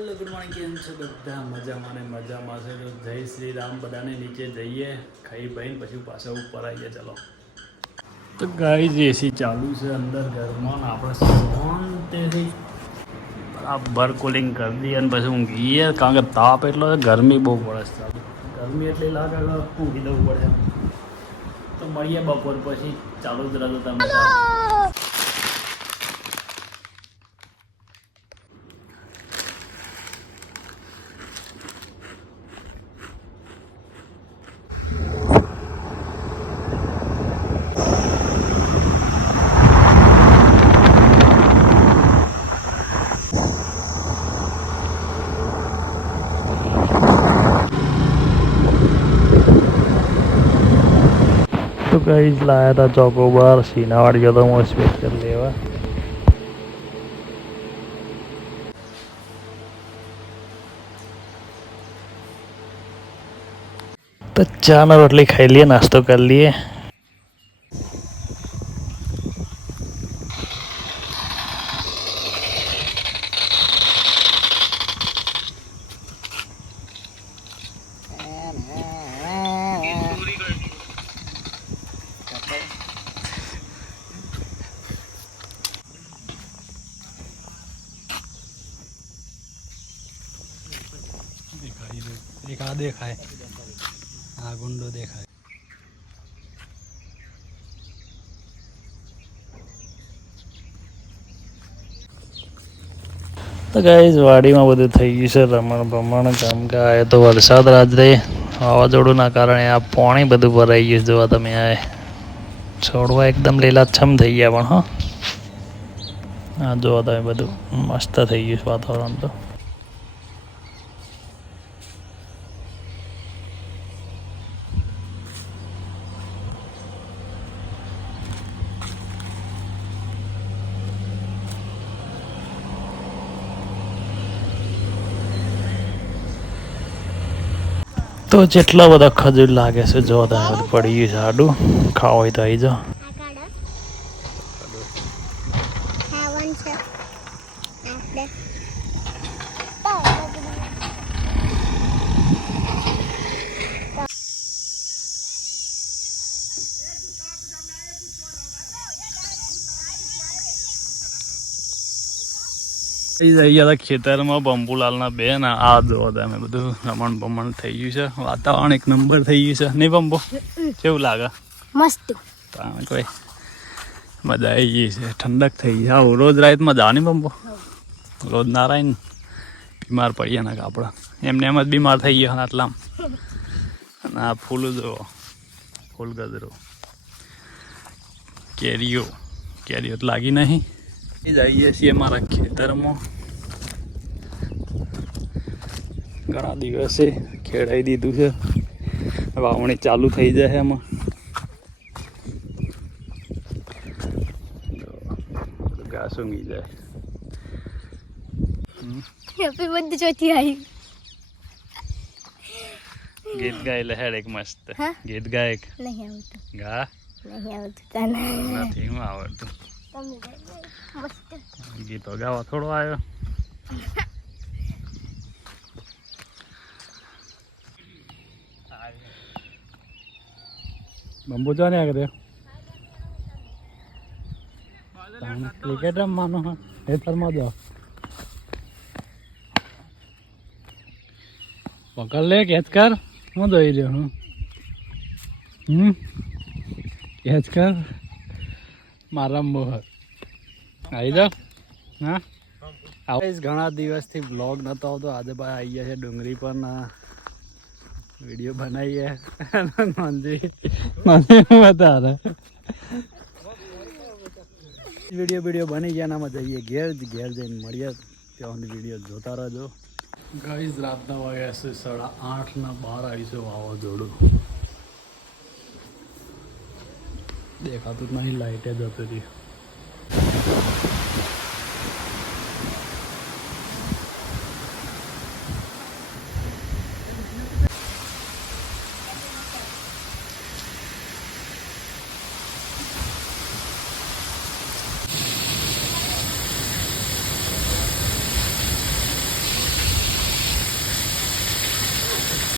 Hello good morning કેમ છો? બધા મજામાં ને મજામાં છે. તો જય શ્રી રામ. બધાને નીચે જઈએ. ખાઈ ભાઈ પછી પાછા ઉપર આવીએ. ચલો. તો ગાઈઝ એસી ચાલુ છે અંદર ઘરમાં આપણે શાંતિથી બરાબર કુલિંગ કરી દઈએ અને પછી ઊંઘીએ. કારણ કે તાપ એટલો ગરમી બહુ પડે છે ચાલુ. ગરમી એટલી લાગે ઊંઘી દઉં પડે તો મળીએ બપોર પછી. ચાલુ જ રહેતો તમે તો કઈ જ લાયા હતા ચોકો બાર સીનાવાડી ગયો તો હું સ્પેશિયલ લેવા તો ચા ને રોટલી ખાઈ લઈએ નાસ્તો કરી લઈએ દેખાય એક આ દેખાય આ ગુંડો દેખાય તો ગાઈઝ વાડીમાં બધું થઈ ગયું છે રમણ ભમણ કામ કે આ તો વરસાદ રાજરે વાવાઝોડુંના કારણે આ પાણી બધું ભરાઈ ગયું છે, જોવા તમે આ છોડવા એકદમ લીલાછમ થઈ ગયા પણ, હા. હા જોવા તમે બધું મસ્ત થઈ ગયું છે વાતાવરણ તો. તો જેટલા બધા ખજૂર લાગે છે, જો તમે પડી ગયું છે આડું તો આવી જાઓ આકાડા ખાવાનું છે આપણે હતા ખેતરમાં બંબુલાલના બેન આ જો તમે બધું રમણ બમણ થઈ ગયું છે. વાતાવરણ એક નંબર થઈ ગયું છે. નહીં બંબો? કેવું લાગે? મસ્ત. કોઈ મજા આવી ગઈ છે. ઠંડક થઈ ગઈ હા રોજ રાત મજા નહીં બંબો? રોજ નારાયણ બીમાર પડીએ ને આપણા. એમને એમ જ બીમાર થઈ ગયા આટલામ. અને આ ફૂલ જો ફૂલ ગજરો. કેરીઓ. કેરીઓ તો લાગી નહીં. જઈએ છીએ મારા ખેતરમાં ઘણા દિવસે ખેડાઈ દીધું છે વાવણી ચાલુ થઈ જાય એમાં ઘાસ ઊંઘી જાય હેપી બર્થડે ચોથી આવી ગીત ગાય લહેર એક મસ્ત હા? ગીત ગાય એક નહીં આવતું ગા નહીં આવતું તને નથી હું આવડતું તમે ગાઈ મસ્ત ગીતો ગાવા થોડો આવ્યો. બંબુ જો ને આગળ ક્રિકેટ રમવાનો એ ખેતરમાં દો. પકડ લે, કેચ કર. હું દોઈ રહ્યો હું કેચ કર. મારા મોહર. આવી જાઓ. હા? ઘણા દિવસથી બ્લોગ નહોતો આવતો. આજે ભાઈ આવી ગયા છે ડુંગળી પર ના વીડિયો બનાવીએ. મંદિર મંદિર વીડિયો વીડિયો બની ગયા આમાં જઈએ ઘેર જ ઘેર જઈને મળીએ. ત્યાં વીડિયો જોતા રહેજો. ગઈ રાતના વાગ્યા છે સાડા આઠ ના બાર આવીશું વાવાઝોડું. દેખાતું જ નહીં લાઇટે જતી હતી.